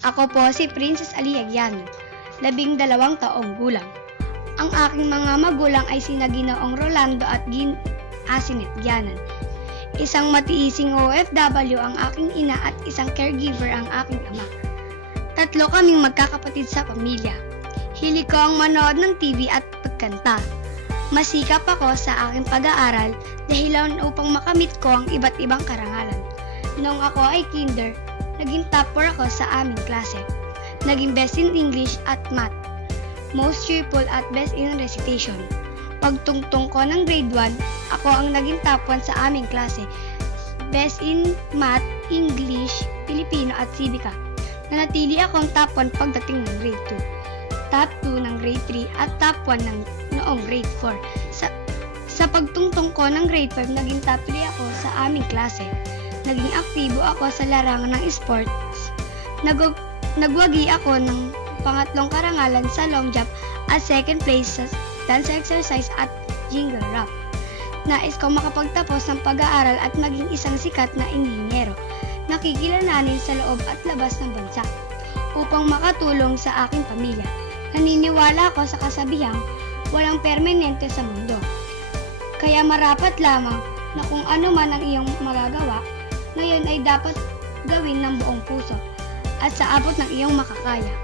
Ako po si Princess Aliyah Giano, 12 taong gulang. Ang aking mga magulang ay sina Ginoong Rolando at Asinet Gianan. Isang matiising OFW ang aking ina at isang caregiver ang aking ama. 3 kaming magkakapatid sa pamilya. Hilig ko ang manood ng TV at pagkanta. Masikap ako sa aking pag-aaral dahilan upang makamit ko ang iba't ibang karangalan. Noong ako ay kinder, naging top 4 ako sa aming klase. Naging best in English at math. Most cheerful at best in recitation. Pagtungtong ko ng grade 1, ako ang naging top 1 sa aming klase. Best in math, English, Filipino at Civica. Nanatili akong top 1 pagdating ng grade 2. Top 2 ng grade 3 at top 1 ng noong grade 4. Sa pagtungtong ko ng grade 5, naging top 3 ako sa aming klase. Naging aktibo ako sa larangan ng sports. Nagwagi ako ng pangatlong karangalan sa long jump at second place sa dance exercise at jingle rap. Nais ko makapagtapos ng pag-aaral at maging isang sikat na inhinyero, nakikilalanin sa loob at labas ng bansa, upang makatulong sa aking pamilya. Naniniwala ako sa kasabihang, walang permanente sa mundo. Kaya marapat lamang na kung ano man ang iyong magagawa, ngayon ay dapat gawin ng buong puso at sa abot ng iyong makakaya.